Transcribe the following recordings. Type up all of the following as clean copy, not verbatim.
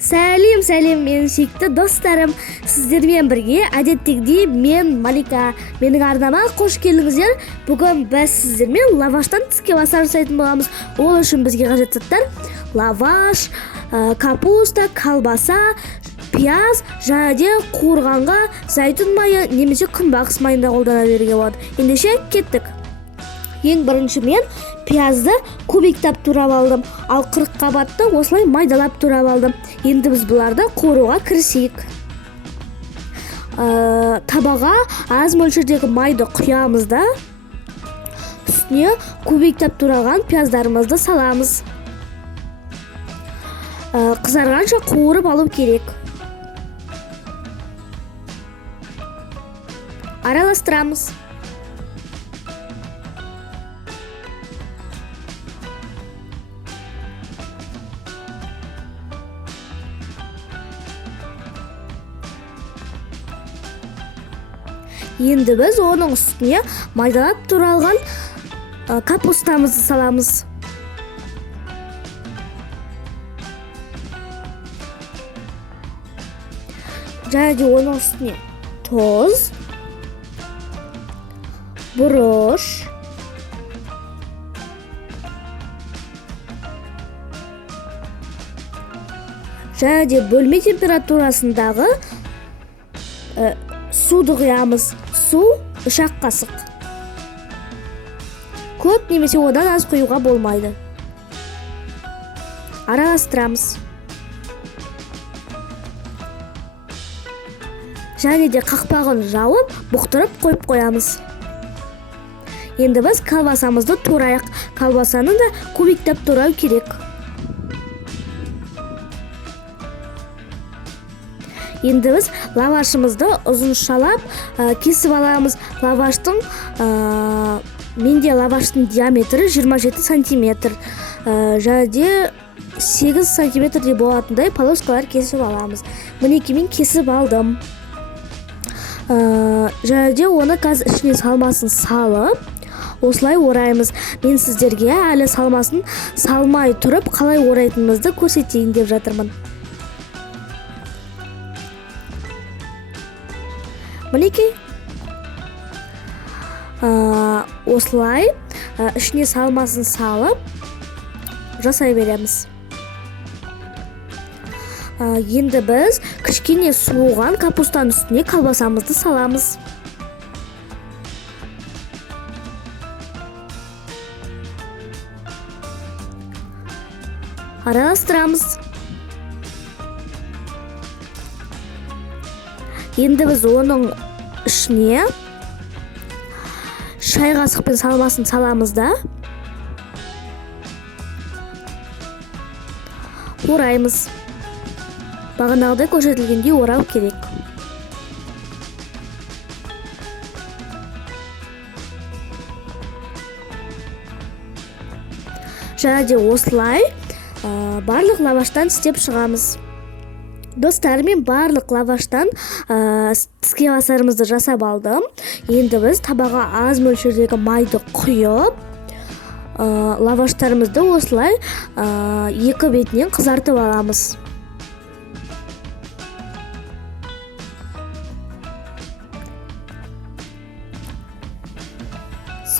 Сәлем, менің сүйікті достарым. Сіздермен бірге әдеттегідей мен Малика. Менің арнама қош келдіңіздер. Бүгін біз сіздермен лаваштан тіске басар жасайтын боламыз. Ол үшін бізге қажет заттар: лаваш, капуста, колбаса, пияз, және де қуырғанға зәйтүн майы немесе күнбағыс майын да қолдана беруге болады. Ендеше кеттік. Ең бірінші мен пиязды кубиктап турап алдым, ал 40 қабатты осылай майдалап турап алдым. Енді біз бұларды қуыруға кірісейік. Табаға аз мөлшердегі майды құямыз да үстіне кубиктап туралған пияздарымызды саламыз. Қызарғанша қуырып алу керек. Араластырамыз. Енді біз оның үстіне майдалап туралған капустамызды саламыз. Және де оның үстіне тұз, бұрыш, және де бөлме температурасындағы суды құямыз. Су 3 қасық. Көп немесе одан аз құюға болмайды. Араластырамыз. Және де қақпағын жауып, бұқтырып қойып қоямыз. Енді біз колбасамызды турайық. Колбасаны да кубиктап турау керек. Енді біз лавашымызды ұзыншалап кесіп аламыз. Менде лаваштың диаметрі 27 сантиметр. Және де 8 сантиметрде болатындай полоскалар кесіп аламыз. Мінекей мен кесіп алдым. Және де оны қазір ішіне салмасын салып, осылай ораймыз. Мен сіздерге әлі салмасын салмай тұрып, қалай орайтынымызды көрсетейін деп жатырмын. Мінекей, осылай ішіне салмасын салып жасай береміз. Енді біз кішкене суыған капустан үстіне колбасамызды саламыз. Араластырамыз. Енді біз оның ішіне шай қасықпен салмасын саламыз да ораймыз. Бағанағыдай көрсетілгендей орау керек. Және де осылай барлық лаваштан істеп шығамыз. Достар, мен барлық лаваштан тіске басарымызды жасап алдым. Енді біз табаға аз мөлшердегі майды құйып, лаваштарымызды осылай екі бетінен қызартып аламыз.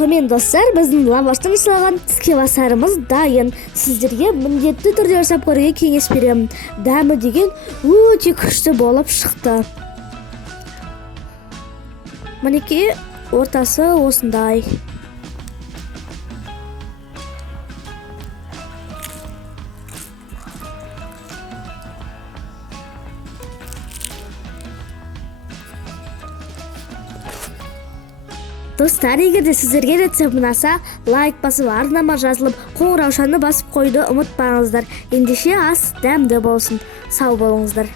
Сонымен достар, біздің лаваштан жасалған тіске басарымыз дайын. Сіздерге міндетті түрде жасап көруге кеңес беремін. Дәмі деген өте күшті болып шықты. Мінекей ортасы осындай. Достар, егер де сіздерге рецепт ұнаса, лайк басып, арнама жазылып, қоңыраушаны басып қойды ұмытпаңыздар. Ендеше ас дәмді болсын. Сау болыңыздар.